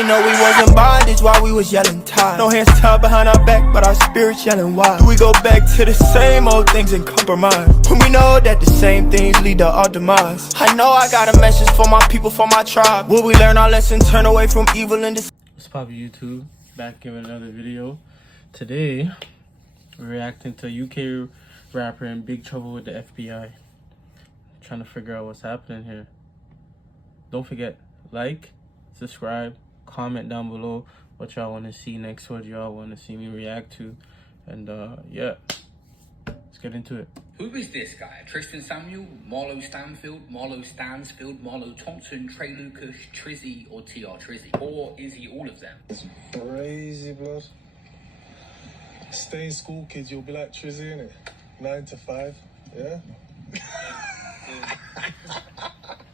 ain't know we wasn't bondage while we was yelling tired. No hands tied behind our back, but our spirits yelling wild. Do we go back to the same old things and compromise when we know that the same things lead to our demise? I know I got a message for my people, for my tribe. Will we learn our lesson, turn away from evil and What's poppin' YouTube? Back in another video. Today, we're reacting to a UK rapper in big trouble with the FBI. Trying to figure out what's happening here. Don't forget, like, subscribe, comment down below what y'all want to see next, what y'all want to see me react to. And yeah, let's get into it. Who is this guy? Tristan Samuel, Marlo Stanfield, Marlo Stansfield, Marlo Thompson, Trey Lucas, Trizzy, or TR Trizzy? Or is he all of them? It's crazy, blood. Stay in school, kids. You'll be like Trizzy, innit? 9 to 5, yeah?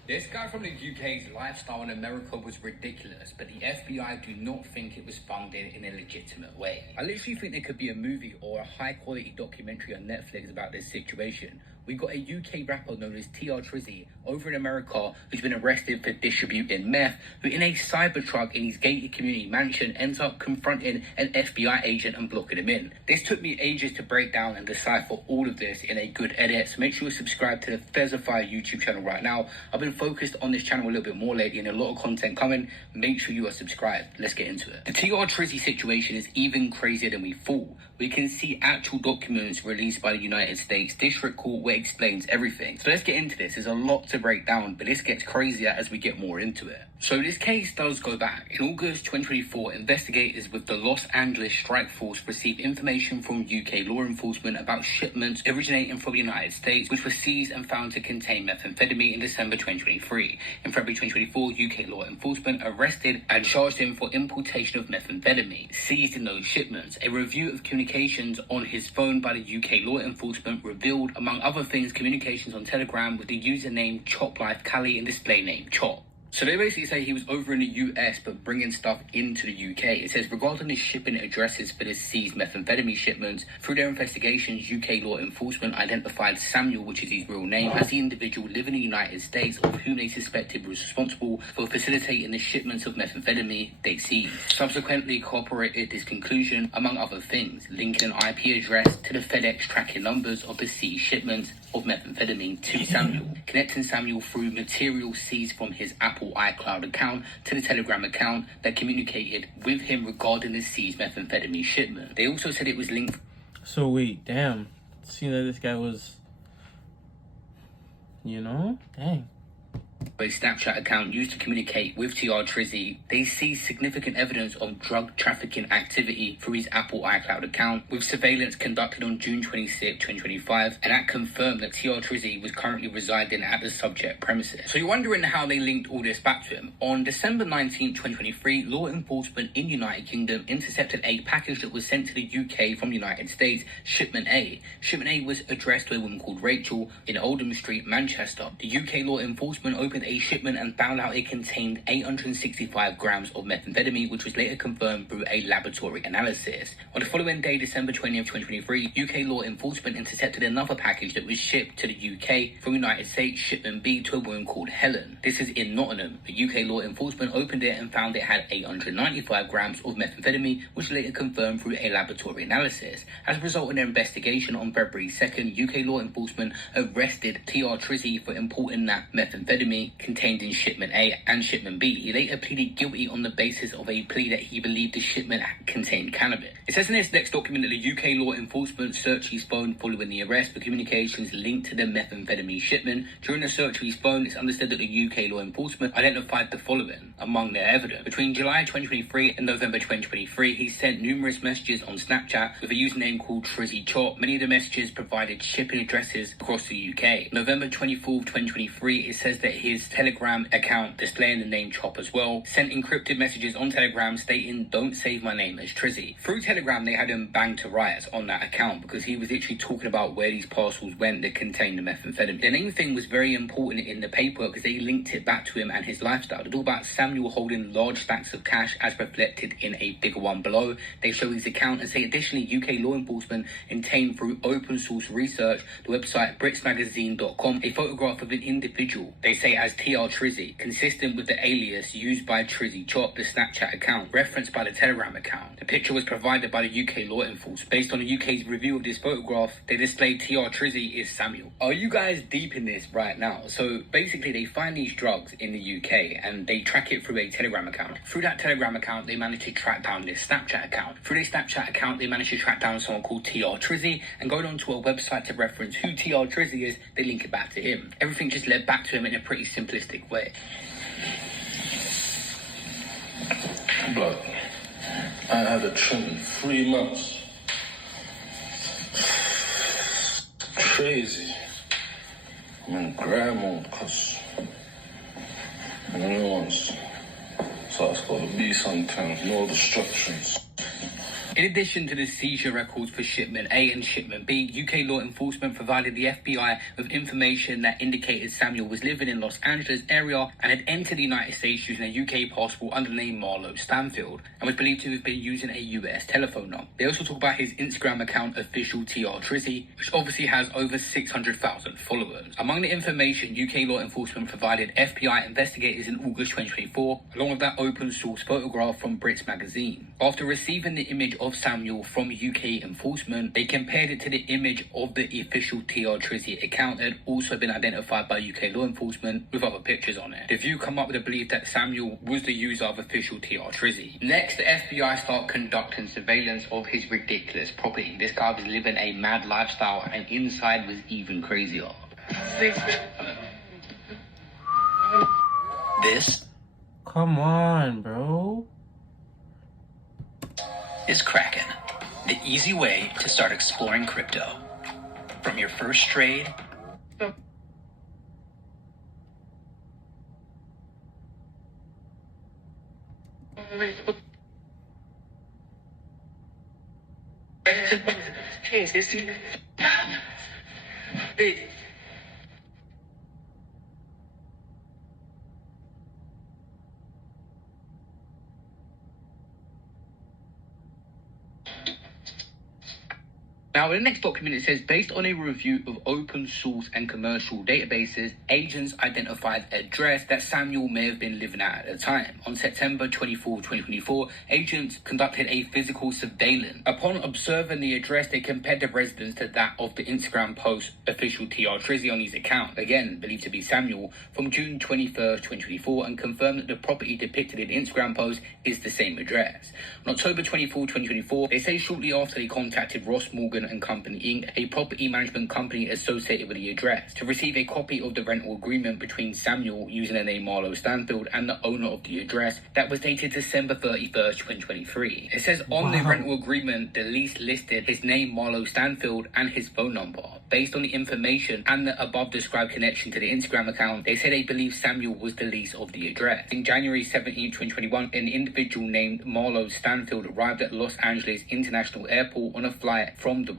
This guy from the UK's lifestyle in America was ridiculous, but the FBI do not think it was funded in a legitimate way. I literally think there could be a movie or a high-quality documentary on Netflix about this situation. We got a UK rapper known as TR Trizzy over in America who's been arrested for distributing meth, who in a Cybertruck in his gated community mansion ends up confronting an FBI agent and blocking him in. This took me ages to break down and decipher all of this in a good edit, so make sure you subscribe to the Fezzify YouTube channel right now. I've been focused on this channel a little bit more lately and a lot of content coming. Make sure you are subscribed. Let's get into it. The TR Trizzy situation is even crazier than we thought. We can see actual documents released by the United States District Court where it explains everything. So let's get into this. There's a lot to break down, but this gets crazier as we get more into it. So this case does go back. In August 2024, investigators with the Los Angeles Strike Force received information from UK law enforcement about shipments originating from the United States, which were seized and found to contain methamphetamine in December 2023. In February 2024, UK law enforcement arrested and charged him for importation of methamphetamine seized in those shipments. A review of communications on his phone by the UK law enforcement revealed, among other things, communications on Telegram with the username ChopLifeCali and display name Chop. So they basically say he was over in the US but bringing stuff into the UK. It says regarding the shipping addresses for the seized methamphetamine shipments, through their investigations, UK law enforcement identified Samuel, which is his real name, as the individual living in the United States of whom they suspected was responsible for facilitating the shipments of methamphetamine they seized. Subsequently corroborated this conclusion, among other things, linking an IP address to the FedEx tracking numbers of the seized shipments of methamphetamine to Samuel, connecting Samuel through material seized from his Apple iCloud account to the Telegram account that communicated with him regarding the seized methamphetamine shipment. They also said it was linked. So wait, damn. Seeing that this guy was, dang. A Snapchat account used to communicate with TR Trizzy, they seized significant evidence of drug trafficking activity through his Apple iCloud account, with surveillance conducted on June 26, 2025, and that confirmed that TR Trizzy was currently residing at the subject premises. So you're wondering how they linked all this back to him. On December 19, 2023, law enforcement in the United Kingdom intercepted a package that was sent to the UK from the United States, Shipment A. Shipment A was addressed to a woman called Rachel in Oldham Street, Manchester. The UK law enforcement opened a shipment and found out it contained 865 grams of methamphetamine, which was later confirmed through a laboratory analysis. On the following day, December 20th, 2023, UK law enforcement intercepted another package that was shipped to the UK from United States, Shipment B, to a woman called Helen. This is in Nottingham. The UK law enforcement opened it and found it had 895 grams of methamphetamine, which was later confirmed through a laboratory analysis. As a result of their investigation on February 2nd, UK law enforcement arrested TR Trizzy for importing that methamphetamine contained in Shipment A and Shipment B. He later pleaded guilty on the basis of a plea that he believed the shipment contained cannabis. It says in this next document that the UK law enforcement searched his phone following the arrest for communications linked to the methamphetamine shipment. During the search of his phone, it's understood that the UK law enforcement identified the following among their evidence. Between July 2023 and November 2023, he sent numerous messages on Snapchat with a username called Trizzy Chop. Many of the messages provided shipping addresses across the UK. November 24th, 2023, it says that his Telegram account, displaying the name Chop as well, sent encrypted messages on Telegram stating, "Don't save my name as Trizzy." Through Telegram, they had him banged to riots on that account because he was literally talking about where these parcels went that contained the methamphetamine. The name thing was very important in the paperwork because they linked it back to him and his lifestyle. They talk about Samuel holding large stacks of cash as reflected in a bigger one below. They show his account and say additionally UK law enforcement obtained through open source research, the website britsmagazine.com, a photograph of an individual they say as TR Trizzy, consistent with the alias used by Trizzy Chop, the Snapchat account, referenced by the Telegram account. The picture was provided by the UK law enforcement. Based on the UK's review of this photograph, they displayed TR Trizzy is Samuel. Are you guys deep in this right now? So basically, they find these drugs in the UK and they track it through a Telegram account. Through that Telegram account, they managed to track down this Snapchat account. Through this Snapchat account, they managed to track down someone called TR Trizzy, and going on to a website to reference who TR Trizzy is, they link it back to him. Everything just led back to him in a pretty simplistic way. Blood, I had a trim in 3 months. Crazy. I'm in grab mode because I'm the new ones. So it's got to be sometimes, no distractions. In addition to the seizure records for shipment A and shipment B, UK law enforcement provided the FBI with information that indicated Samuel was living in Los Angeles area and had entered the United States using a UK passport under the name Marlo Stanfield and was believed to have been using a US telephone number. They also talk about his Instagram account, official TR Trizzy, which obviously has over 600,000 followers. Among the information UK law enforcement provided FBI investigators in August 2024, along with that open source photograph from Brits magazine. After receiving the image of Samuel from UK enforcement, they compared it to the image of the official TR Trizzy account that had also been identified by UK law enforcement with other pictures on it. The View come up with the belief that Samuel was the user of official TR Trizzy. Next, the FBI start conducting surveillance of his ridiculous property. This guy was living a mad lifestyle and inside was even crazier. This Come on, bro. is Kraken, the easy way to start exploring crypto. From your first trade Now, in the next document, it says, based on a review of open source and commercial databases, agents identified an address that Samuel may have been living at the time. On September 24, 2024, agents conducted a physical surveillance. Upon observing the address, they compared the residence to that of the Instagram post official TR Trizzy on his account, again believed to be Samuel, from June 21st, 2024, and confirmed that the property depicted in the Instagram post is the same address. On October 24, 2024, they say shortly after they contacted Ross Morgan and Company Inc., a property management company associated with the address, to receive a copy of the rental agreement between Samuel, using the name Marlo Stanfield, and the owner of the address that was dated December 31st, 2023. It says on the rental agreement, the lease listed his name Marlo Stanfield and his phone number. Based on the information and the above described connection to the Instagram account, they say they believe Samuel was the lease of the address. In January 17, 2021, an individual named Marlo Stanfield arrived at Los Angeles International Airport on a flight from Dubai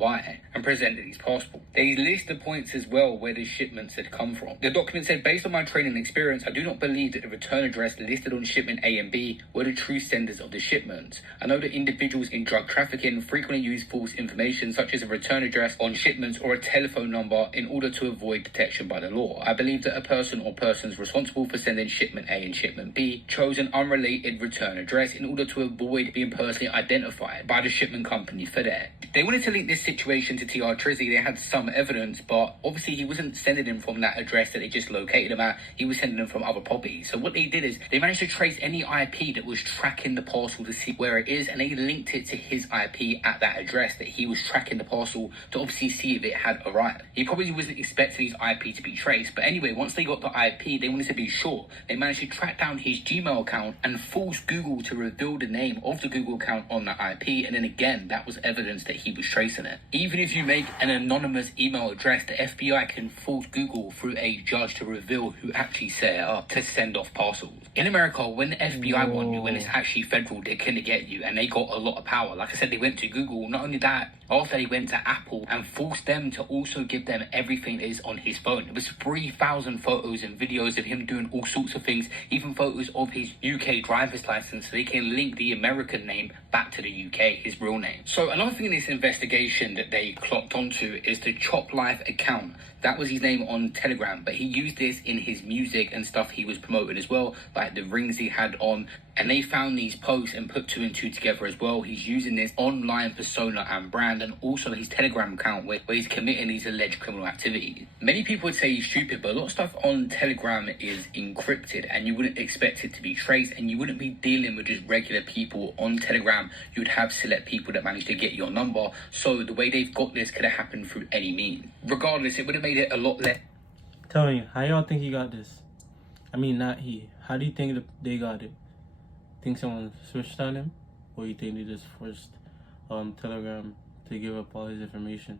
and presented his passport. They list the points as well where the shipments had come from. The document said, based on my training and experience, I do not believe that the return address listed on shipment A and B were the true senders of the shipments. I know that individuals in drug trafficking frequently use false information such as a return address on shipments or a telephone number in order to avoid detection by the law. I believe that a person or persons responsible for sending shipment A and shipment B chose an unrelated return address in order to avoid being personally identified by the shipment company for that. They wanted to link this situation to TR Trizzy. They had some evidence, but obviously he wasn't sending them from that address that they just located him at. He was sending them from other properties. So what they did is they managed to trace any IP that was tracking the parcel to see where it is, and they linked it to his IP at that address that he was tracking the parcel to obviously see if it had arrived. He probably wasn't expecting his IP to be traced, but anyway, once they got the IP, they wanted to be sure. They managed to track down his Gmail account and force Google to reveal the name of the Google account on the IP, and then again, that was evidence that he was tracing it. Even if you make an anonymous email address, the FBI can force Google through a judge to reveal who actually set it up to send off parcels. In America, when the FBI want you, when it's actually federal, they're gonna get you, and they got a lot of power. Like I said, they went to Google. Not only that, after he went to Apple and forced them to also give them everything that is on his phone. It was 3,000 photos and videos of him doing all sorts of things, even photos of his UK driver's license, so they can link the American name back to the UK, his real name. So another thing in this investigation that they clocked onto is the Chop Life account. That was his name on Telegram, but he used this in his music and stuff he was promoting as well, like the rings he had on. And they found these posts and put two and two together as well. He's using this online persona and brand, and also his Telegram account where he's committing these alleged criminal activities. Many people would say he's stupid, but a lot of stuff on Telegram is encrypted and you wouldn't expect it to be traced, and you wouldn't be dealing with just regular people on Telegram. You'd have select people that manage to get your number. So the way they've got this could have happened through any means. Regardless, it would have made it a lot less. Tell me, how y'all think he got this? I mean, not he. How do you think they got it? Think someone switched on him, or you think they just forced Telegram to give up all his information?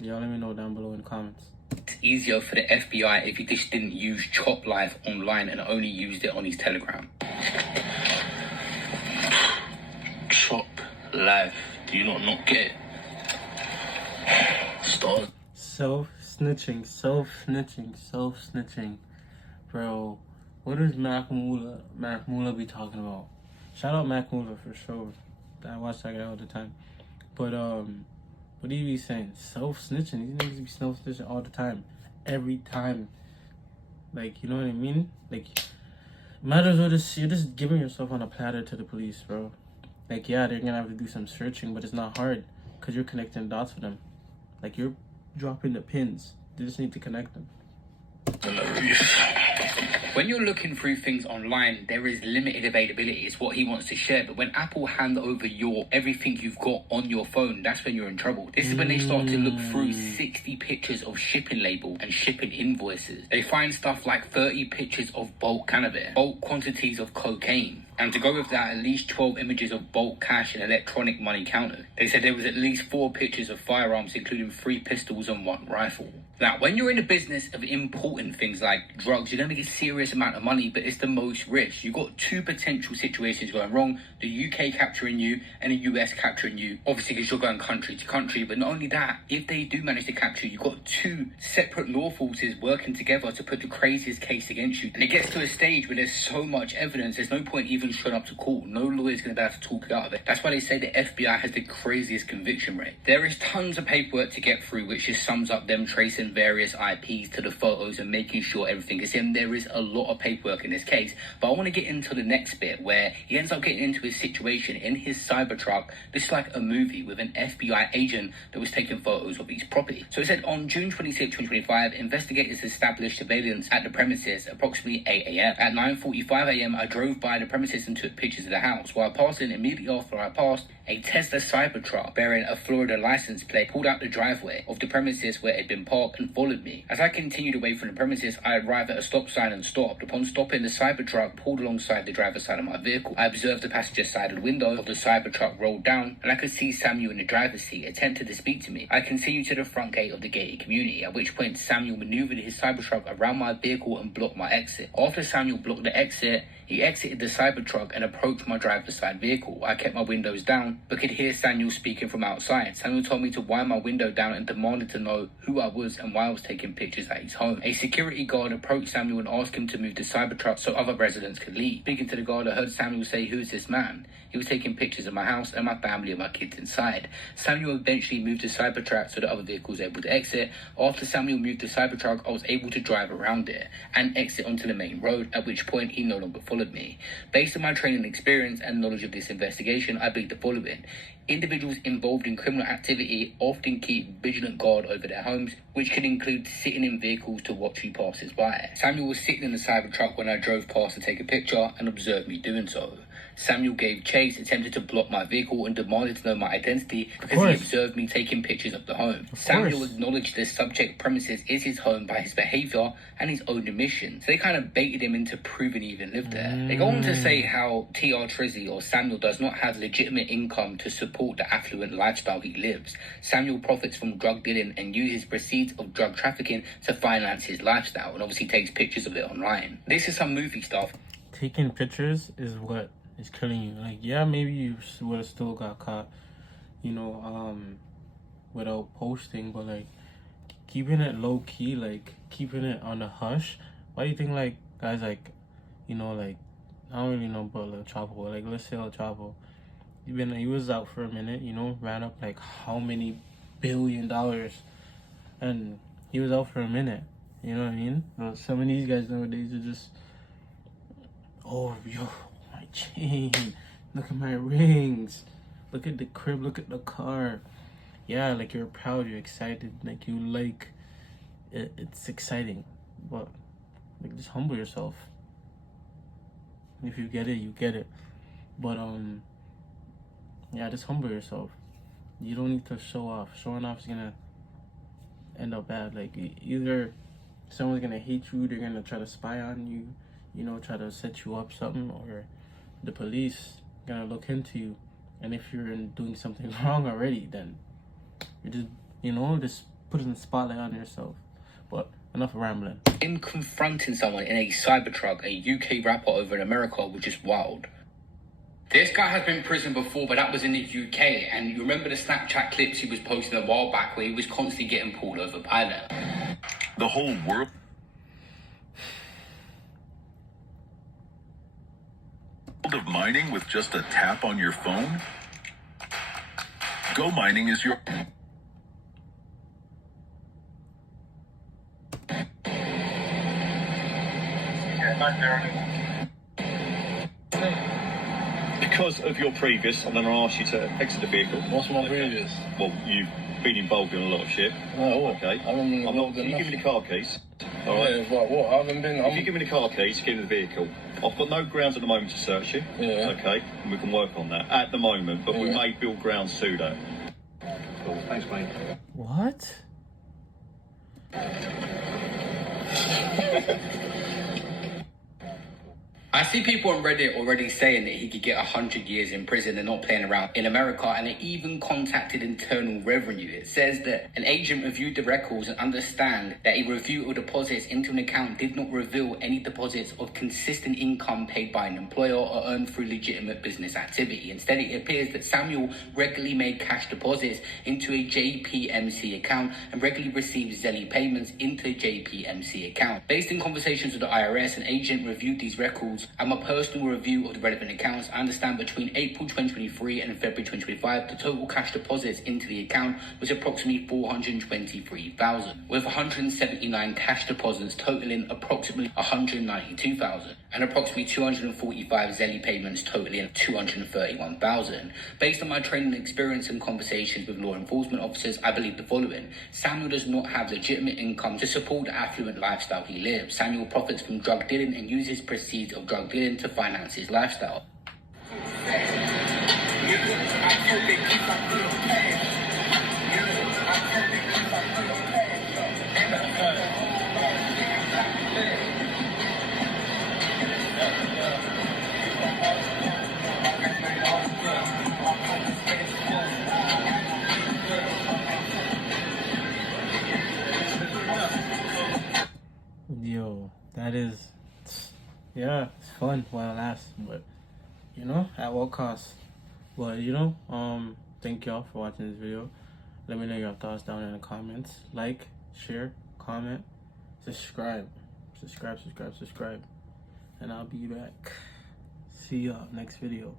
Y'all let me know down below in the comments. It's easier for the FBI if he just didn't use Chop Life online and only used it on his Telegram. Chop Life. Do you not get it? Stars. Self-snitching. Bro, what does Mac Mula be talking about? Shout out Mac Mula for sure. I watch that guy all the time. But, what do you be saying? Self-snitching. These niggas be self-snitching all the time. Every time. Like, you know what I mean? Like, might as well you're just giving yourself on a platter to the police, bro. Like, yeah, they're gonna have to do some searching, but it's not hard. Because you're connecting dots with them. Like, you're dropping the pins. They just need to connect them. When you're looking through things online, there is limited availability. It's what he wants to share. But when Apple hand over everything you've got on your phone, that's when you're in trouble. This is when they start to look through 60 pictures of shipping label and shipping invoices. They find stuff like 30 pictures of bulk cannabis, bulk quantities of cocaine. And to go with that, at least 12 images of bulk cash and electronic money counters. They said there was at least 4 pictures of firearms, including 3 pistols and 1 rifle. Now, when you're in the business of importing things like drugs, you're going to make a serious amount of money, but it's the most risk. You've got 2 potential situations going wrong. The UK capturing you and the US capturing you. Obviously, because you're going country to country. But not only that, if they do manage to capture you, you've got 2 separate law forces working together to put the craziest case against you. And it gets to a stage where there's so much evidence, there's no point even showing up to court. No lawyer's going to be able to talk it out of it. That's why they say the FBI has the craziest conviction rate. There is tons of paperwork to get through, which just sums up them tracing various IPs to the photos and making sure everything is him. There is a lot of paperwork in this case, but I want to get into the next bit where he ends up getting into his situation in his Cybertruck. This is like a movie with an FBI agent that was taking photos of his property. So it said on June 26, 2025, investigators established surveillance at the premises approximately 8 a.m. At 9:45 a.m., I drove by the premises and took pictures of the house. While passing, immediately after I passed, a Tesla Cybertruck bearing a Florida license plate pulled out the driveway of the premises where it had been parked and followed me. As I continued away from the premises, I arrived at a stop sign and stopped. Upon stopping, the Cybertruck pulled alongside the driver's side of my vehicle. I observed the passenger side of the window of the Cybertruck rolled down, and I could see Samuel in the driver's seat attempted to speak to me. I continued to the front gate of the gated community, at which point Samuel maneuvered his Cybertruck around my vehicle and blocked my exit. After Samuel blocked the exit, he exited the Cybertruck and approached my driver's side vehicle. I kept my windows down, but could hear Samuel speaking from outside. Samuel told me to wind my window down and demanded to know who I was and why I was taking pictures at his home. A security guard approached Samuel and asked him to move the Cybertruck so other residents could leave. Speaking to the guard, I heard Samuel say, "Who is this man?" He was taking pictures of my house and my family and my kids inside. Samuel eventually moved the Cybertruck so the other vehicle was able to exit. After Samuel moved the Cybertruck, I was able to drive around it and exit onto the main road, at which point he no longer followed me. Based on my training experience and knowledge of this investigation, I believe the following. Individuals involved in criminal activity often keep vigilant guard over their homes, which can include sitting in vehicles to watch who passes by. Samuel was sitting in the Cybertruck when I drove past to take a picture and observed me doing so. Samuel gave chase, attempted to block my vehicle, and demanded to know my identity because he observed me taking pictures of the home. Samuel acknowledged the subject premises is his home by his behavior and his own admission. So they kind of baited him into proving he even lived there. They go on to say how T.R. Trizzy or Samuel does not have legitimate income to support the affluent lifestyle he lives. Samuel profits from drug dealing and uses proceeds of drug trafficking to finance his lifestyle, and obviously takes pictures of it online. This is some movie stuff. Taking pictures is what is killing you. Like, yeah, maybe you would have still got caught. you know, without posting, but like keeping it low key, like keeping it on the hush. Why do you think like guys like, you know, like I don't really know about El Chapo, like let's say El Chapo, he was out for a minute, you know, ran up like how many $billion, and he was out for a minute. You know what I mean? Some of these guys nowadays are just, oh yo, my chain, look at my rings, look at the crib, look at the car. Yeah, like you're proud, you're excited, like you like it, it's exciting, but like just humble yourself. If you get it, you get it. But yeah, just humble yourself. You don't need to show off. Showing off is gonna end up bad. Like either someone's gonna hate you, they're gonna try to spy on you, you know, try to set you up something, or the police gonna look into you. And if you're doing something wrong already, then you're just, you know, just putting the spotlight on yourself. But enough rambling. In confronting someone in a Cybertruck, a UK rapper over in America, was just wild. This guy has been in prison before, but that was in the UK. And you remember the Snapchat clips he was posting a while back where he was constantly getting pulled over by them. The whole world of mining with just a tap on your phone? Go Mining is your... Because of your previous, I'm going to ask you to exit the vehicle. What's my previous? Well, you've been involved in a lot of shit. No, what? Okay. I haven't been I'm not. involved in You give me the car keys. All Yeah, right. but what? I haven't been. If you give me the car keys, get in the vehicle. I've got no grounds at the moment to search you. Yeah. Okay. And we can work on that at the moment, but we Yeah. may build grounds to that. Cool. Thanks, mate. What? I see people on Reddit already saying that he could get 100 years in prison and not playing around in America, and it even contacted Internal Revenue. It says that an agent reviewed the records and understand that a review of deposits into an account did not reveal any deposits of consistent income paid by an employer or earned through legitimate business activity. Instead, it appears that Samuel regularly made cash deposits into a JPMC account and regularly received Zelly payments into the JPMC account. Based in conversations with the IRS, an agent reviewed these records and my personal review of the relevant accounts. I understand between April 2023 and February 2025, the total cash deposits into the account was approximately 423,000, with 179 cash deposits totaling approximately 192,000, and approximately 245 Zelly payments totaling 231,000. Based on my training experience and conversations with law enforcement officers, I believe the following. Samuel does not have legitimate income to support the affluent lifestyle he lives. Samuel profits from drug dealing and uses proceeds of drug dealing to finance his lifestyle. Yo, that is, yeah, it's fun while it lasts, but you know, at what cost? But you know, thank y'all for watching this video. Let me know your thoughts down in the comments. Like, share, comment, subscribe, and I'll be back. See y'all next video.